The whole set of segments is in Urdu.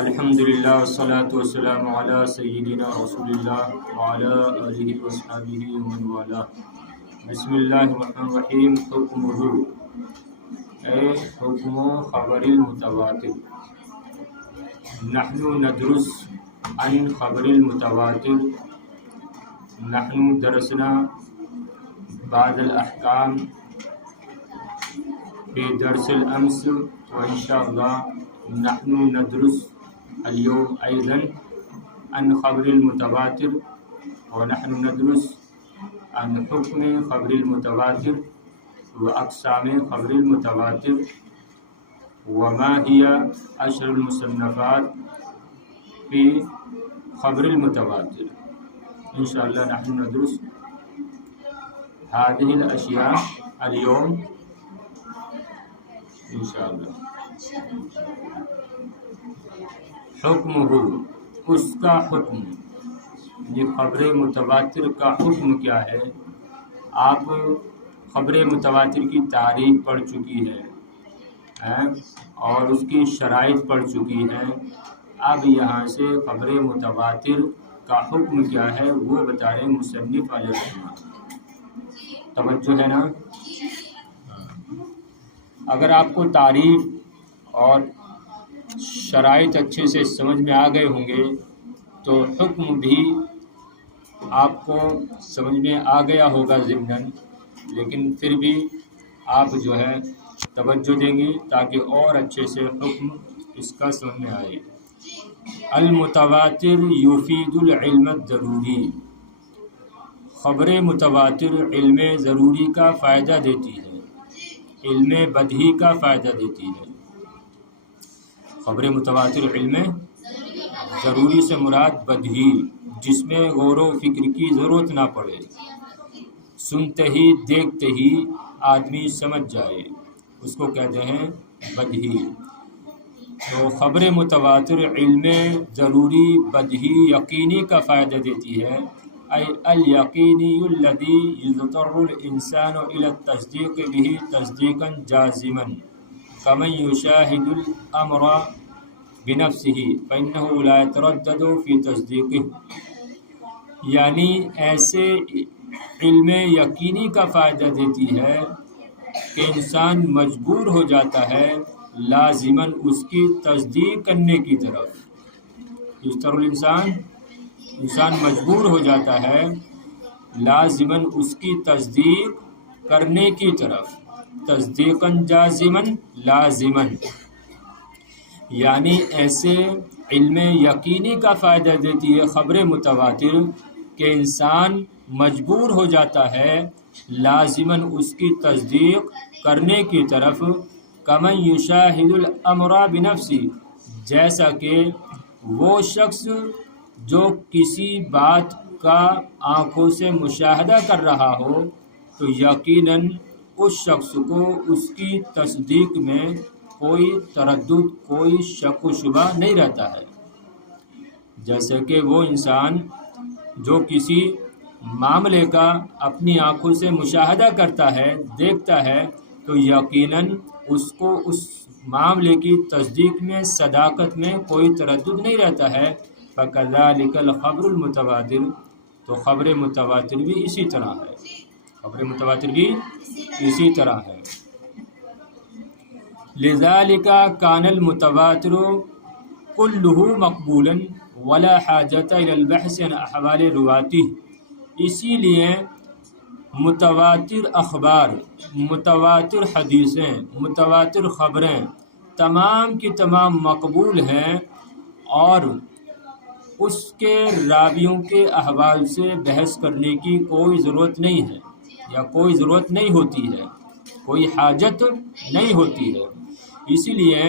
الحمدللہ والصلاة والسلام علی سیدنا رسول اللہ وعلی آلہ وصحبہ ومن والہ۔ بسم اللہ الرحمن الرحیم۔ حکمہ اے حکم خبر المتواتر، نحن ندرس عن خبر المتواتر، نحن درسنا بعض الاحکام في درس الأمس، وإن شاء الله نحن ندرس اليوم أيضا عن خبر المتواتر، ونحن ندرس عن حكم خبر المتواتر وأقسام خبر المتواتر، وما هي أشهر المصنفات في خبر المتواتر. إن شاء الله نحن ندرس هذه الأشياء اليوم إن شاء الله. حکمہ، اس کا حکم، یہ خبر متواتر کا حکم کیا ہے؟ آپ خبر متواتر کی تعریف پڑھ چکی ہے اور اس کی شرائط پڑھ چکی ہے۔ اب یہاں سے خبر متواتر کا حکم کیا ہے وہ بتا رہے مصنف علیہ الرحمہ۔ توجہ ہے نا؟ اگر آپ کو تعریف اور شرائط اچھے سے سمجھ میں آ گئے ہوں گے تو حکم بھی آپ کو سمجھ میں آ گیا ہوگا ضمناً، لیکن پھر بھی آپ جو ہے توجہ دیں گے تاکہ اور اچھے سے حکم اس کا سمجھ میں آئے۔ المتواتر یفید العلم الضروری، خبر متواتر علم ضروری کا فائدہ دیتی ہے، علم بدیہی کا فائدہ دیتی ہے۔ خبر متواتر علم ضروری سے مراد بدیہی، جس میں غور و فکر کی ضرورت نہ پڑے، سنتے ہی دیکھتے ہی آدمی سمجھ جائے، اس کو کہتے ہیں بدیہی۔ تو خبر متواتر علم ضروری بدیہی یقینی کا فائدہ دیتی ہے، ای الیقینی الذی یضطر الانسان الی التصدیق به تصدیقا جازما کمن یشاہد الامر بنفسه فإنه لا يتردد في تصدیقه، یعنی ایسے علم یقینی کا فائدہ دیتی ہے کہ انسان مجبور ہو جاتا ہے لازماً اس کی تصدیق کرنے کی طرف۔ یضطر الانسان، انسان مجبور ہو جاتا ہے لازماً اس کی تصدیق کرنے کی طرف، تصدیقاً جازماً لازماً، یعنی ایسے علم یقینی کا فائدہ دیتی ہے خبر متواتر کہ انسان مجبور ہو جاتا ہے لازماً اس کی تصدیق کرنے کی طرف، کمن یشاہد الامر بنفسی، جیسا کہ وہ شخص جو کسی بات کا آنکھوں سے مشاہدہ کر رہا ہو تو یقیناً اس شخص کو اس کی تصدیق میں کوئی تردد، کوئی شک و شبہ نہیں رہتا ہے۔ جیسے کہ وہ انسان جو کسی معاملے کا اپنی آنکھوں سے مشاہدہ کرتا ہے، دیکھتا ہے، تو یقیناً اس کو اس معاملے کی تصدیق میں، صداقت میں کوئی تردد نہیں رہتا ہے۔ فَكَذَلِكَ الْخَبْرُ الْمُتَوَاتِرُ، تو خبر متواتر بھی اسی طرح ہے، خبر متواتر بھی اسی طرح ہے۔ لِذَلِكَ كَانَ الْمُتَوَاتِرُ كُلُّهُ مَقْبُولًا وَلَا حَاجَةَ إِلَى الْبَحْثِ عَنْ أَحْوَالِ رُوَاتِهِ، اسی لیے متواتر اخبار، متواتر حدیثیں، متواتر خبریں تمام کی تمام مقبول ہیں اور اس کے راویوں کے احوال سے بحث کرنے کی کوئی ضرورت نہیں ہے، یا کوئی ضرورت نہیں ہوتی ہے، کوئی حاجت نہیں ہوتی ہے۔ اسی لیے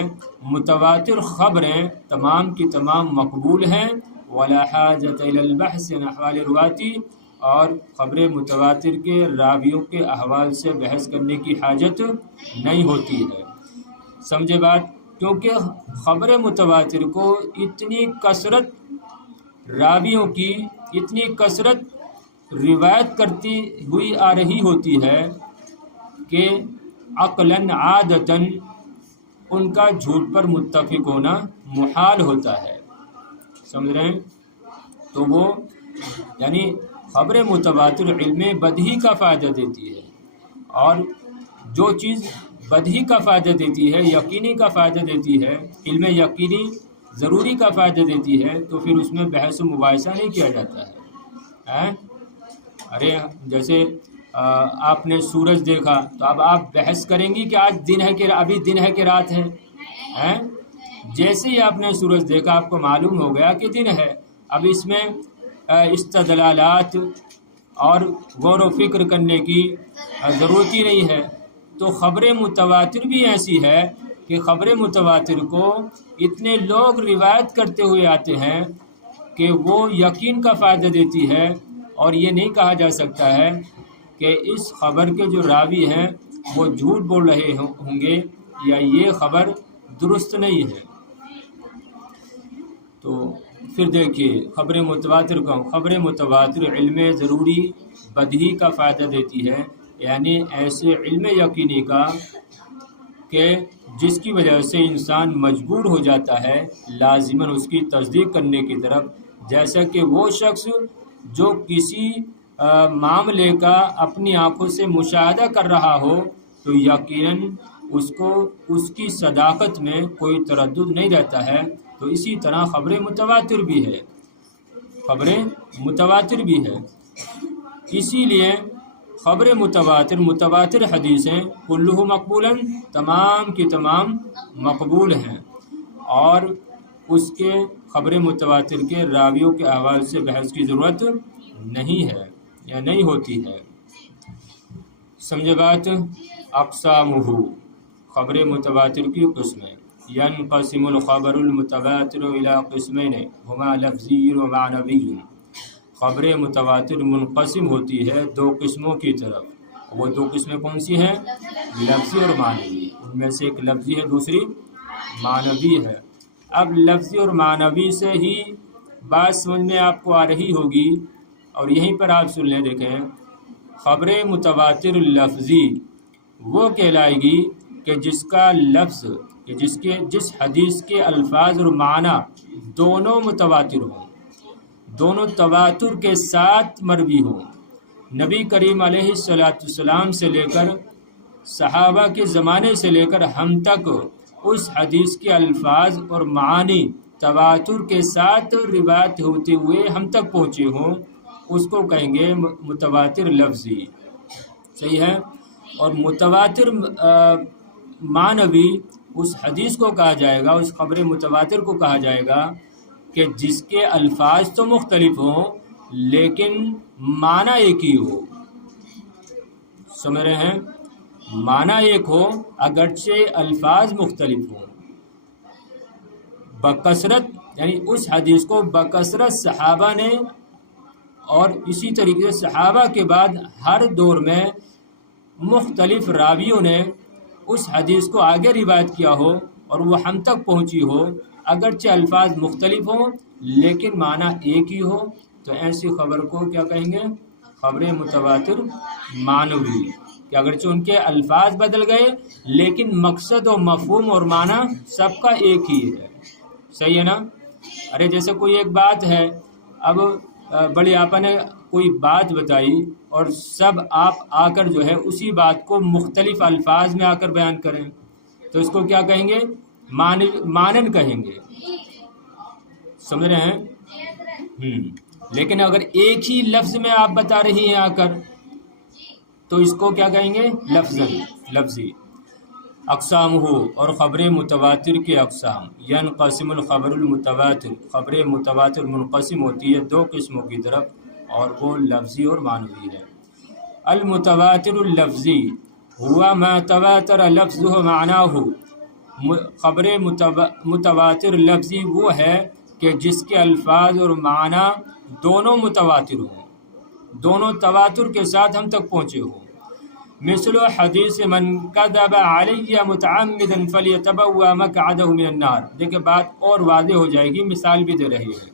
متواتر خبریں تمام کی تمام مقبول ہیں، ولا حاجت الی البحث عن احوال رواتی، اور خبر متواتر کے راویوں کے احوال سے بحث کرنے کی حاجت نہیں ہوتی ہے۔ سمجھے بات؟ کیونکہ خبر متواتر کو اتنی کثرت راویوں کی، اتنی کثرت روایت کرتی ہوئی آ رہی ہوتی ہے کہ عقلاً عادتاً ان کا جھوٹ پر متفق ہونا محال ہوتا ہے، سمجھ رہے ہیں؟ تو وہ یعنی خبر متواتر علم بدیہی کا فائدہ دیتی ہے، اور جو چیز بدیہی کا فائدہ دیتی ہے، یقینی کا فائدہ دیتی ہے، علم یقینی ضروری کا فائدہ دیتی ہے، تو پھر اس میں بحث و مباحثہ نہیں کیا جاتا ہے۔ ارے جیسے آپ نے سورج دیکھا تو اب آپ بحث کریں گی کہ آج دن ہے کہ ابھی دن ہے کہ رات ہے؟ جیسے ہی آپ نے سورج دیکھا آپ کو معلوم ہو گیا کہ دن ہے، اب اس میں استدلالات اور غور و فکر کرنے کی ضرورت ہی نہیں ہے۔ تو خبر متواتر بھی ایسی ہے کہ خبر متواتر کو اتنے لوگ روایت کرتے ہوئے آتے ہیں کہ وہ یقین کا فائدہ دیتی ہے، اور یہ نہیں کہا جا سکتا ہے کہ اس خبر کے جو راوی ہیں وہ جھوٹ بول رہے ہوں گے یا یہ خبر درست نہیں ہے۔ تو پھر دیکھیے خبر متواتر کا، خبر متواتر علم ضروری بدیہی کا فائدہ دیتی ہے، یعنی ایسے علم یقینی کا کہ جس کی وجہ سے انسان مجبور ہو جاتا ہے لازماً اس کی تصدیق کرنے کی طرف، جیسا کہ وہ شخص جو کسی معاملے کا اپنی آنکھوں سے مشاہدہ کر رہا ہو تو یقیناً اس کو اس کی صداقت میں کوئی تردد نہیں رہتا ہے۔ تو اسی طرح خبر متواتر بھی ہے، خبر متواتر بھی ہے۔ اسی لیے خبر متواتر، متواتر حدیثیں کلہ مقبولاً، تمام کی تمام مقبول ہیں، اور اس کے خبر متواتر کے راویوں کے احوال سے بحث کی ضرورت نہیں ہے یا نہیں ہوتی ہے۔ سمجھے بات؟ اقسامہ، خبر متواتر کی قسمیں، ینقسم الخبر المتواتر الی قسمین ہما لفظی و معنوی۔ خبر متواتر منقسم ہوتی ہے دو قسموں کی طرف، وہ دو قسمیں کون سی ہیں؟ لفظی اور معنوی۔ ان میں سے ایک لفظی ہے، دوسری معنوی ہے۔ اب لفظی اور معنوی سے ہی بات سمجھ میں آپ کو آ رہی ہوگی، اور یہیں پر آپ سن لیں، دیکھیں خبر متواتر لفظی وہ کہلائے گی کہ جس کا لفظ، کہ جس حدیث کے الفاظ اور معنی دونوں متواتر ہوں، دونوں تواتر کے ساتھ مروی ہوں۔ نبی کریم علیہ السلام سے لے کر صحابہ کے زمانے سے لے کر ہم تک اس حدیث کے الفاظ اور معانی تواتر کے ساتھ روایت ہوتے ہوئے ہم تک پہنچے ہوں، اس کو کہیں گے متواتر لفظی، صحیح ہے؟ اور متواتر معنوی اس حدیث کو کہا جائے گا، اس خبر متواتر کو کہا جائے گا کہ جس کے الفاظ تو مختلف ہوں لیکن معنی ایک ہی ہو۔ سمجھ رہے ہیں؟ معنی ایک ہو اگرچہ الفاظ مختلف ہوں۔ بکثرت، یعنی اس حدیث کو بکثرت صحابہ نے، اور اسی طریقے سے صحابہ کے بعد ہر دور میں مختلف راویوں نے اس حدیث کو آگے روایت کیا ہو اور وہ ہم تک پہنچی ہو، اگرچہ الفاظ مختلف ہوں لیکن معنی ایک ہی ہو، تو ایسی خبر کو کیا کہیں گے؟ خبر متواتر معنوی، کہ اگرچہ ان کے الفاظ بدل گئے لیکن مقصد و مفہوم اور معنی سب کا ایک ہی ہے۔ صحیح ہے نا؟ ارے جیسے کوئی ایک بات ہے، اب بڑی آپا نے کوئی بات بتائی اور سب آپ آ کر جو ہے اسی بات کو مختلف الفاظ میں آ کر بیان کریں، تو اس کو کیا کہیں گے؟ مانن کہیں گے۔ سمجھ رہے ہیں؟ لیکن اگر ایک ہی لفظ میں آپ بتا رہی ہیں آ کر، تو اس کو کیا کہیں گے؟ لفظی۔ اقسام ہو، اور خبر متواتر کے اقسام، ینقسم الخبر المتواتر، خبر متواتر منقسم ہوتی ہے دو قسموں کی طرف، اور وہ لفظی اور معنوی ہے۔ المتواتر اللفظی ہوا ما تواتر لفظہ معناہ، خبر متواتر لفظی وہ ہے کہ جس کے الفاظ اور معنی دونوں متواتر ہوں، دونوں تواتر کے ساتھ ہم تک پہنچے ہوں۔ مثل حدیث من کذب علی متعمدا فلیتبوأ مقعدہ من النار۔ دیکھیں بات اور واضح ہو جائے گی، مثال بھی دے رہی ہے۔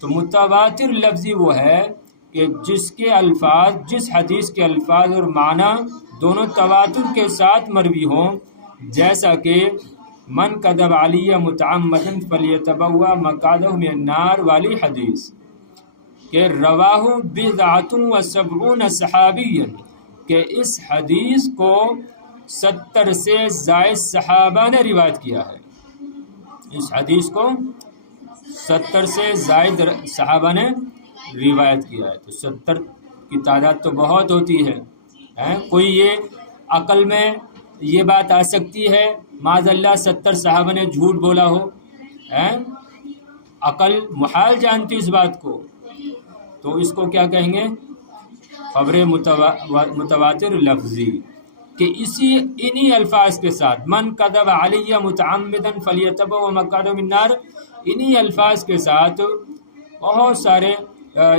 تو متواتر لفظی وہ ہے کہ جس کے الفاظ، جس حدیث کے الفاظ اور معنی دونوں تواتر کے ساتھ مروی ہوں، جیسا کہ من کذب علی متعمدا فلیتبوا مقعدہ من النار والی حدیث کہ رواہ بضعۃ و سبعون صحابیا، کہ اس حدیث کو 70 سے زائد صحابہ نے روایت کیا ہے. اس حدیث کو 70 سے زائد صحابہ نے روایت کیا ہے. تو 70 کی تعداد تو بہت ہوتی ہے. کوئی یہ عقل میں یہ بات آ سکتی ہے معاذ اللہ 70 صحابہ نے جھوٹ بولا ہو؟ عقل محال جانتی اس بات کو. تو اس کو کیا کہیں گے؟ خبر متواتر لفظی، کہ انہی الفاظ کے ساتھ من کذب علی متعمدا فلیتبوا مقعدہ من النار، انہی الفاظ کے ساتھ بہت سارے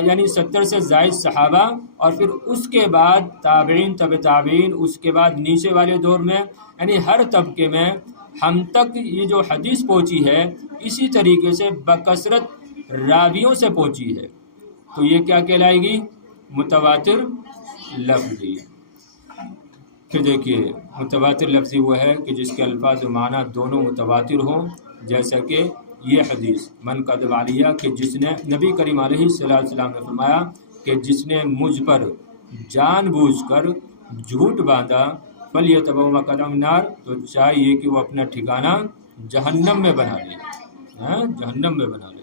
یعنی 70 سے زائد صحابہ، اور پھر اس کے بعد تابعین، تبع تابعین، اس کے بعد نیچے والے دور میں، یعنی ہر طبقے میں ہم تک یہ جو حدیث پہنچی ہے اسی طریقے سے بکثرت راویوں سے پہنچی ہے. تو یہ کیا کہلائے گی؟ متواتر لفظی. پھر دیکھیے متواتر لفظی وہ ہے کہ جس کے الفاظ و معنی دونوں متواتر ہوں، جیسا کہ یہ حدیث من کذب علیہ، کہ جس نے نبی کریم علیہ السلام نے فرمایا کہ جس نے مجھ پر جان بوجھ کر جھوٹ باندھا فلیتبوا مقعدہ من النار، تو چاہیے کہ وہ اپنا ٹھکانہ جہنم میں بنا لے، جہنم میں بنا لے.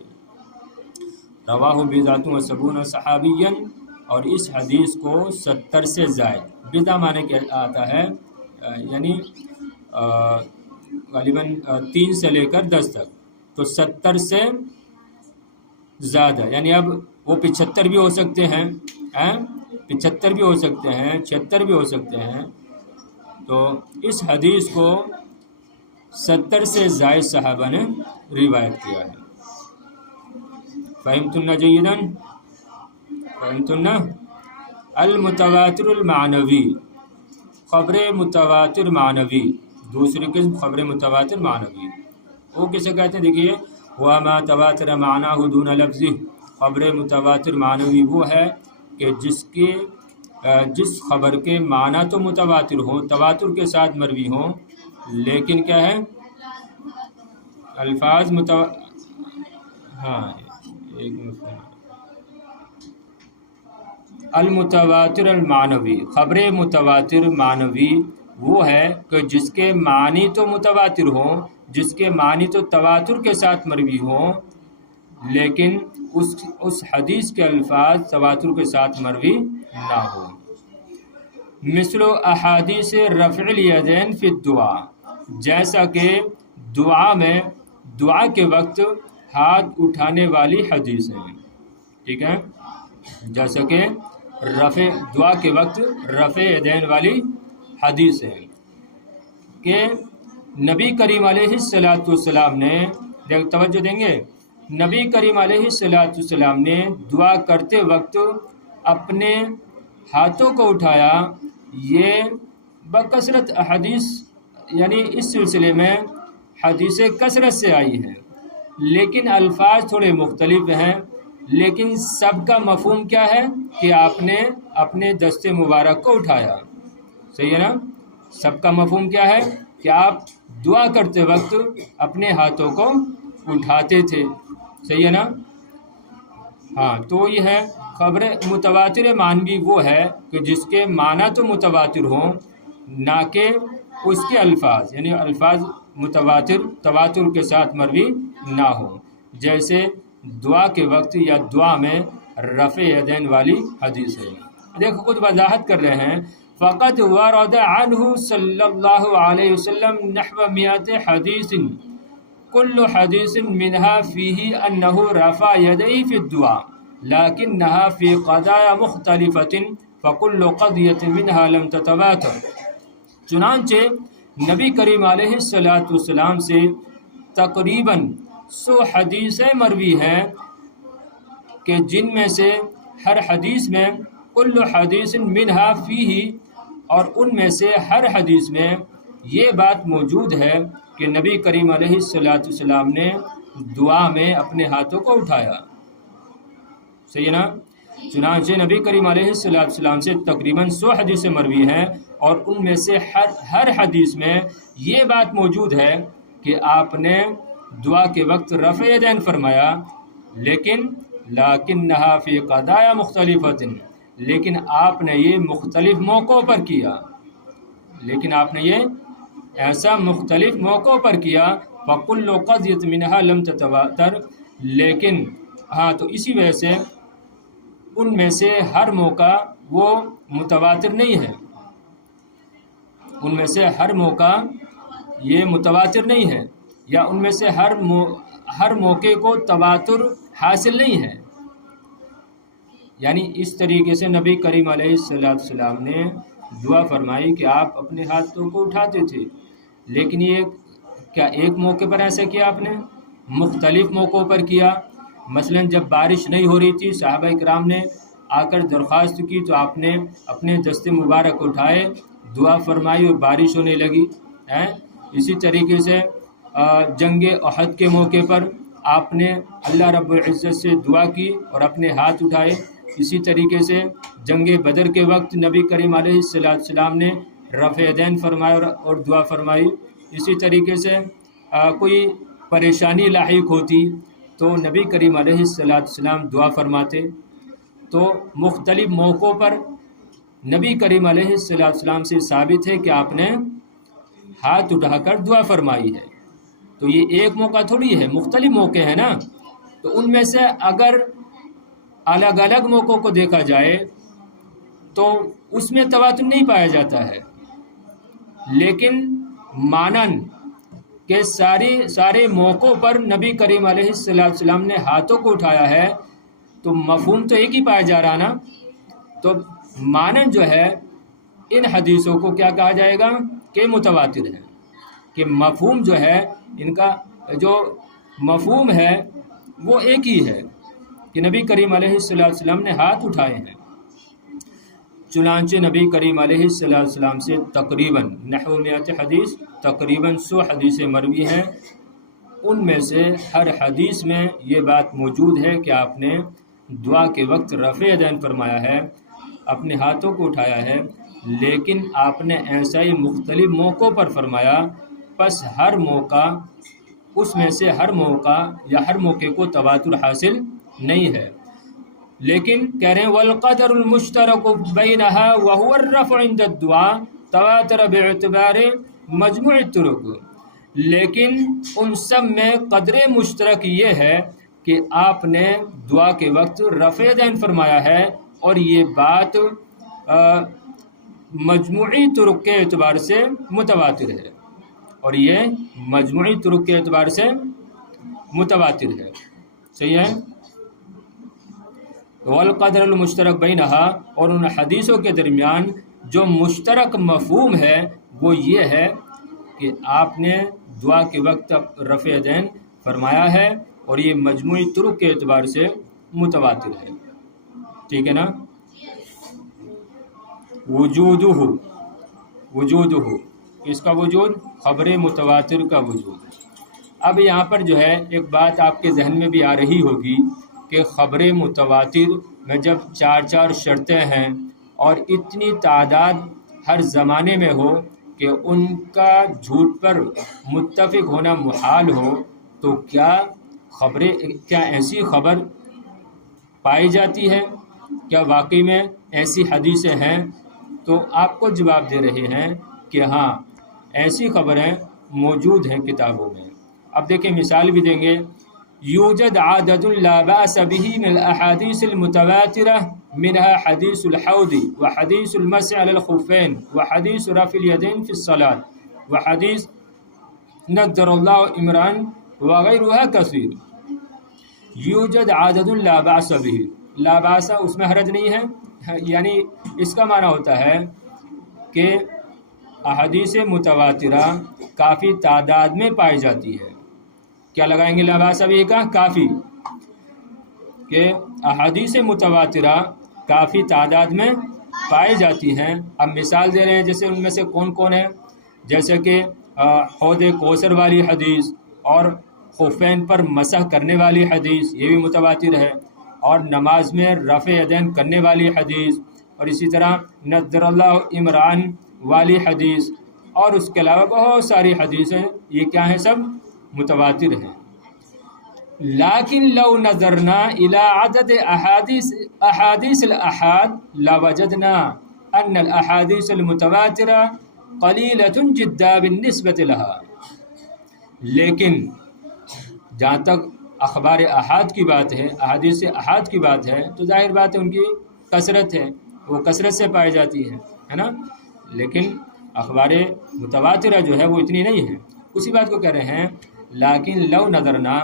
رواہ بضعۃ و سبعون صحابیا، اور اس حدیث کو 70 سے زائد، بضع معنی کیا آتا ہے یعنی غالباً 3 سے لے کر 10 تک، تو 70 سے زیادہ، یعنی اب وہ 75 بھی ہو سکتے ہیں، 75 بھی ہو سکتے ہیں، 76 بھی ہو سکتے ہیں. تو اس حدیث کو 70 سے زائد صحابہ نے روایت کیا ہے. فہمتن جیداً؟ فہمتن؟ المتواتر المعنوی، خبر متواتر معنوی، دوسری قسم خبر متواتر معنوی. وہ کسے کہتے ہیں؟ دیکھیے وما تواتر معناہ دون لفظہ، خبر متواتر معنوی وہ ہے کہ جس خبر کے معنی تو متواتر ہوں، تواتر کے ساتھ مروی ہوں، لیکن کیا ہے الفاظ المتواتر المعنوی، خبر متواتر معنوی وہ ہے کہ جس کے معنی تو متواتر ہوں، جس کے معنی تو تواتر کے ساتھ مروی ہوں، لیکن اس حدیث کے الفاظ تواتر کے ساتھ مروی نہ ہوں. مثل احادیث رفع الیدین فی الدعاء، جیسا کہ دعا کے وقت ہاتھ اٹھانے والی حدیث ہیں. ٹھیک ہے، جیسا کہ دعا کے وقت رفع یدین والی حدیث ہے کہ نبی کریم علیہ السلام نے، توجہ دیں گے، نبی کریم علیہ السلام نے دعا کرتے وقت اپنے ہاتھوں کو اٹھایا. یہ بکثرت حدیث، یعنی اس سلسلے میں حدیثیں کثرت سے آئی ہیں، لیکن الفاظ تھوڑے مختلف ہیں، لیکن سب کا مفہوم کیا ہے کہ آپ نے اپنے دست مبارک کو اٹھایا. صحیح ہے نا؟ سب کا مفہوم کیا ہے کہ آپ دعا کرتے وقت اپنے ہاتھوں کو اٹھاتے تھے. صحیح ہے نا؟ ہاں، تو یہ ہے خبر متواتر معنوی وہ ہے کہ جس کے معنی تو متواتر ہوں، نہ کہ اس کے الفاظ، یعنی الفاظ تواتر کے ساتھ مروی نہ ہوں، جیسے دعا کے وقت یا دعا میں رفع یدین والی حدیث ہے. دیکھو خود وضاحت کر رہے ہیں، فقط ورد عنہ صلی اللہ علیہ وسلم نحو 100 حدیث کل حدیث منها فیہ انہ رفع یدیہ فی الدعاء لیکنها فی قضایا مختلفۃ فکل قضیۃ منها لم تتواتر. چنانچہ نبی کریم علیہ السلام سے تقریباً 100 حدیثیں مروی ہیں کہ جن میں سے ہر حدیث میں کل حدیث منہا فیہ، اور ان میں سے ہر حدیث میں یہ بات موجود ہے کہ نبی کریم علیہ السلام نے دعا میں اپنے ہاتھوں کو اٹھایا. صحیح ہے نا؟ چنانچہ نبی کریم علیہ السلام سے تقریباً 100 حدیثیں مروی ہیں، اور ان میں سے ہر حدیث میں یہ بات موجود ہے کہ آپ نے دعا کے وقت رفع یدین فرمایا، لیکن لکنھا فی قضایا مختلفۃ، لیکن آپ نے یہ مختلف موقعوں پر کیا، لیکن آپ نے یہ ایسا مختلف موقعوں پر کیا، فکل قضیۃ منھا لم تتواتر، لیکن ہاں تو اسی وجہ سے ان میں سے ہر موقع وہ متواتر نہیں ہے، ان میں سے ہر موقع یہ متواتر نہیں ہے، یا ان میں سے ہر موقع کو تواتر حاصل نہیں ہے۔ یعنی اس طریقے سے نبی کریم علیہ السلام نے دعا فرمائی کہ آپ اپنے ہاتھوں کو اٹھاتے تھے، لیکن یہ کیا ایک موقع پر ایسا کیا آپ نے؟ مختلف موقعوں پر کیا۔ مثلا جب بارش نہیں ہو رہی تھی، صحابہ کرام نے آ کر درخواست کی تو آپ نے اپنے دست مبارک اٹھائے، دعا فرمائی اور بارش ہونے لگی۔ اسی طریقے سے جنگ احد کے موقع پر آپ نے اللہ رب العزت سے دعا کی اور اپنے ہاتھ اٹھائے۔ اسی طریقے سے جنگ بدر کے وقت نبی کریم علیہ السلام نے رفع یدین فرمایا اور دعا فرمائی۔ اسی طریقے سے کوئی پریشانی لاحق ہوتی تو نبی کریم علیہ السلام دعا فرماتے۔ تو مختلف موقعوں پر نبی کریم علیہ السلام سے ثابت ہے کہ آپ نے ہاتھ اٹھا کر دعا فرمائی ہے۔ تو یہ ایک موقع تھوڑی ہے، مختلف موقع ہیں نا، تو ان میں سے اگر الگ الگ موقعوں کو دیکھا جائے تو اس میں تواتر نہیں پایا جاتا ہے، لیکن مانن کہ سارے موقعوں پر نبی کریم علیہ السلام نے ہاتھوں کو اٹھایا ہے، تو مفہوم تو ایک ہی پایا جا رہا نا۔ تو مانن جو ہے ان حدیثوں کو کیا کہا جائے گا کہ متواتر ہے، کہ مفہوم جو ہے ان کا جو مفہوم ہے وہ ایک ہی ہے کہ نبی کریم علیہ السلام نے ہاتھ اٹھائے ہیں۔ چنانچہ نبی کریم علیہ السلام سے تقریباً نحو 100 حدیث، تقریباً 100 حدیثیں مروی ہیں، ان میں سے ہر حدیث میں یہ بات موجود ہے کہ آپ نے دعا کے وقت رفع یدین فرمایا ہے، اپنے ہاتھوں کو اٹھایا ہے، لیکن آپ نے ایسا ہی مختلف موقعوں پر فرمایا، پس ہر موقع اس میں سے ہر موقع یا ہر موقع کو تواتر حاصل نہیں ہے۔ لیکن کہہ رہے ہیں والقدر المشترک بینہا وہو الرفع عند الدعاء تواتر باعتبار مجموع الطرق، لیکن ان سب میں قدر مشترک یہ ہے کہ آپ نے دعا کے وقت رفع یدین فرمایا ہے، اور یہ بات مجموعی طرق کے اعتبار سے متواتر ہے، اور یہ مجموعی طرق کے اعتبار سے متواتر ہے۔ صحیح ہے؟ والقدر المشترک بینہا، اور ان حدیثوں کے درمیان جو مشترک مفہوم ہے وہ یہ ہے کہ آپ نے دعا کے وقت رفع یدین فرمایا ہے، اور یہ مجموعی طرق کے اعتبار سے متواتر ہے۔ ٹھیک ہے نا؟ وجودہ اس کا وجود، خبر متواتر کا وجود۔ اب یہاں پر جو ہے ایک بات آپ کے ذہن میں بھی آ رہی ہوگی کہ خبر متواتر میں جب 4 شرطیں ہیں اور اتنی تعداد ہر زمانے میں ہو کہ ان کا جھوٹ پر متفق ہونا محال ہو، تو کیا ایسی خبر پائی جاتی ہے؟ کیا واقعی میں ایسی حدیثیں ہیں؟ تو آپ کو جواب دے رہے ہیں کہ ہاں ایسی خبریں موجود ہیں کتابوں میں۔ اب دیکھیں مثال بھی دیں گے۔ یوجد عدد لا باس به من الاحادیث المتواترہ منها حدیث الحوض وحدیث المسح علی الخفین وحدیث رفع الیدین فی الصلاة وحدیث نذر اللہ عمران وغیرها کثیر۔ یوجد عدد لا باس به، لا باس اس میں حرج نہیں ہے، یعنی اس کا معنی ہوتا ہے کہ احادیث متواترہ کافی تعداد میں پائی جاتی ہے۔ کیا لگائیں گے لا باس بھی کا؟ کافی، کہ احادیث متواترہ کافی تعداد میں پائی جاتی ہیں۔ اب مثال دے رہے ہیں جیسے ان میں سے کون کون ہے، جیسے کہ حوض کوثر والی حدیث، اور خفین پر مسح کرنے والی حدیث، یہ بھی متواتر ہے، اور نماز میں رفع یدین کرنے والی حدیث، اور اسی طرح نذر اللہ عمران والی حدیث، اور اس کے علاوہ بہت ساری حدیثیں یہ کیا ہیں؟ سب متواتر ہیں۔ لیکن لو نظرنا الى عدد احادیث الاحاد لوجدنا ان الاحادیث المتواترہ قلیلۃ جدا بالنسبۃ لها، لیکن جہاں تک اخبار احاد کی بات ہے، احادیث احاد کی بات ہے، تو ظاہر بات ہے ان کی کثرت ہے، وہ کثرت سے پائی جاتی ہے نا، لیکن اخبار متواترہ جو ہے وہ اتنی نہیں ہے۔ اسی بات کو کہہ رہے ہیں لیکن لو نظرنا،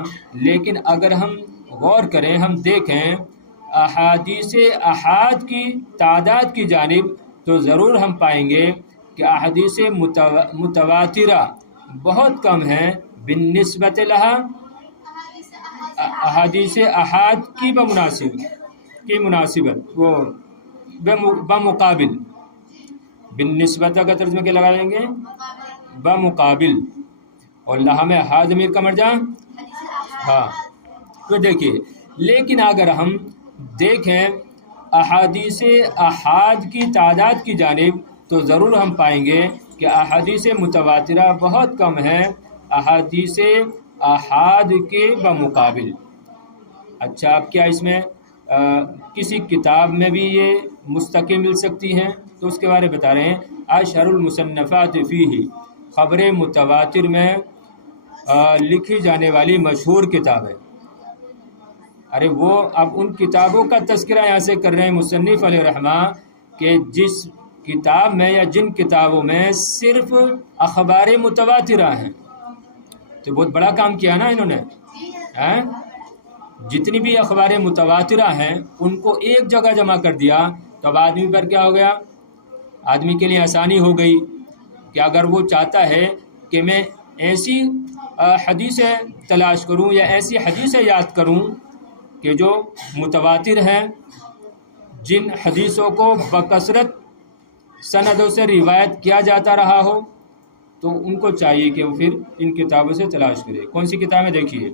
لیکن اگر ہم غور کریں، ہم دیکھیں احادیث احاد کی تعداد کی جانب، تو ضرور ہم پائیں گے کہ احادیث متواترہ بہت کم ہیں بالنسبت لہا، احادیث احاد کی مناسبت وہ بمقابل، بالنسبت کا ترجمہ کیا لگا لیں گے؟ بمقابل، اور لہا میں ہا ضمیر کا مرجع ہاں۔ تو دیکھیے، لیکن اگر ہم دیکھیں احادیث احاد کی تعداد کی جانب، تو ضرور ہم پائیں گے کہ احادیث متواترہ بہت کم ہیں احادیث احاد کے بمقابل۔ اچھا، اب کیا اس میں کسی کتاب میں بھی یہ مستقل مل سکتی ہیں؟ تو اس کے بارے بتا رہے ہیں اشہر المصنفات فیہ، خبر متواتر میں لکھی جانے والی مشہور کتاب ہے۔ ارے وہ اب ان کتابوں کا تذکرہ یہاں سے کر رہے ہیں مصنف علیہ رحمہ، کہ جس کتاب میں یا جن کتابوں میں صرف اخبار متواترہ ہیں، تو بہت بڑا کام کیا نا انہوں نے۔ جتنی بھی اخبار متواترہ ہیں ان کو ایک جگہ جمع کر دیا، تو اب آدمی پر کیا ہو گیا؟ آدمی کے لیے آسانی ہو گئی کہ اگر وہ چاہتا ہے کہ میں ایسی حدیثیں تلاش کروں یا ایسی حدیثیں یاد کروں کہ جو متواتر ہیں، جن حدیثوں کو بکثرت سندوں سے روایت کیا جاتا رہا ہو، تو ان کو چاہیے کہ وہ پھر ان کتابوں سے تلاش کرے۔ کون سی کتابیں؟ دیکھیے،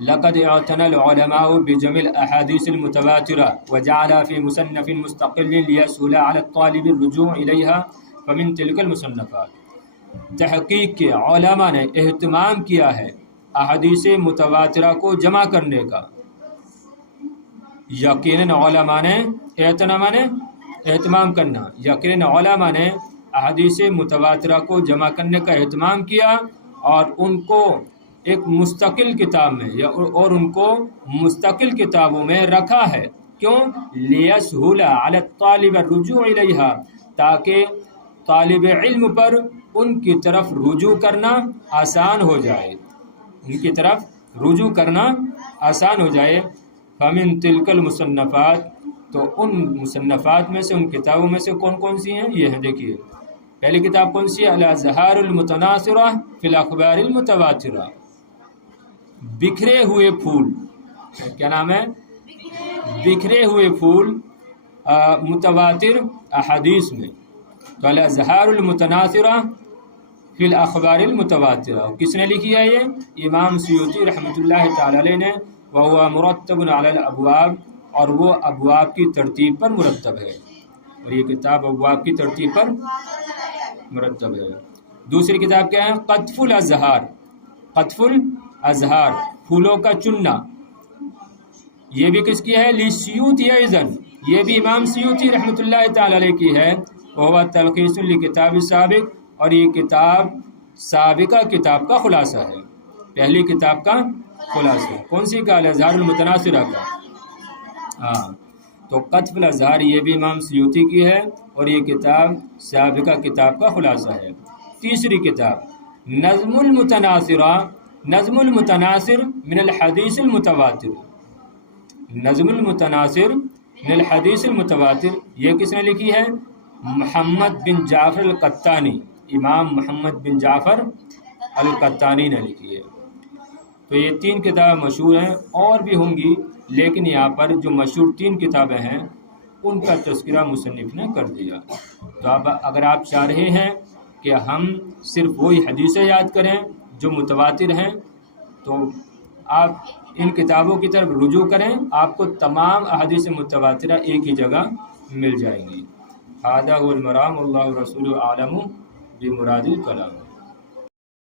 لقد اعتنى العلماء بجمع الاحاديث المتواترة وجعل في مصنف مستقل ليسهل على الطالب الرجوع اليها فمن تلك المصنفات۔ تحقیق کے علماء نے اہتمام کیا ہے احادیث متواترہ کو جمع کرنے کا۔ یقیناً علماء نے اہتمام کرنا، یقیناً علماء نے احادیث متواترہ کو جمع کرنے کا اہتمام کیا اور ان کو ایک مستقل کتاب میں اور ان کو مستقل کتابوں میں رکھا ہے۔ کیوں؟ لِيَسْهُلَ عَلَى الطَّالِبِ الرُّجُوعِ إِلَيْهَا، تاکہ طالب علم پر ان کی طرف رجوع کرنا آسان ہو جائے، ان کی طرف رجوع کرنا آسان ہو جائے۔ فَمِن تِلْكَ الْمُصَنَّفَاتِ، تو ان مصنفات میں سے، ان کتابوں میں سے کون کون سی ہیں؟ یہ ہیں، دیکھیے، پہلی کتاب کون سی ہے؟ الازہار المتناثرہ فی الاخبار المتواترہ، بکھرے ہوئے پھول، کیا نام ہے؟ بکھرے ہوئے پھول متواتر احادیث میں۔ تو الازہار المتناثرہ فی الاخبار المتواترہ، کس نے لکھی ہے؟ یہ امام سیوطی رحمۃ اللہ تعالی علیہ نے، وہو مرتب علی الابواب، اور وہ ابواب کی ترتیب پر مرتب ہے، اور یہ کتاب ابواب کی ترتیب پر مرتب ہے۔ دوسری کتاب کیا ہے؟ قطف الازہار، قطف الازہار، پھولوں کا چننا، یہ بھی کس کی ہے؟ لسیوطی ایضاً، یہ بھی امام سیوطی رحمۃ اللہ تعالی علیہ کی ہے۔ وہو تلخیص لکتاب سابق، اور یہ کتاب سابقہ کتاب کا خلاصہ ہے، پہلی کتاب کا خلاصہ۔ کون سی کا؟ الازہار المتناثرہ کا۔ ہاں، تو قطف الازہار یہ بھی امام سیوطی کی ہے، اور یہ کتاب سابقہ کتاب کا خلاصہ ہے۔ تیسری کتاب نظم المتناثرہ، نظم المتناثر من الحدیث المتواتر، نظم المتناثر من الحدیث المتواتر، یہ کس نے لکھی ہے؟ محمد بن جعفر القطانی، امام محمد بن جعفر القطانی نے لکھی ہے۔ تو یہ تین کتابیں مشہور ہیں، اور بھی ہوں گی، لیکن یہاں پر جو مشہور تین کتابیں ہیں ان کا تذکرہ مصنف نے کر دیا۔ تو اب اگر آپ چاہ رہے ہیں کہ ہم صرف وہی حدیثیں یاد کریں جو متواتر ہیں، تو آپ ان کتابوں کی طرف رجوع کریں، آپ کو تمام احادیث متواترہ ایک ہی جگہ مل جائیں گی۔ ھذا هو المرام، اللہ رسول عالم۔ بمراد الکلام.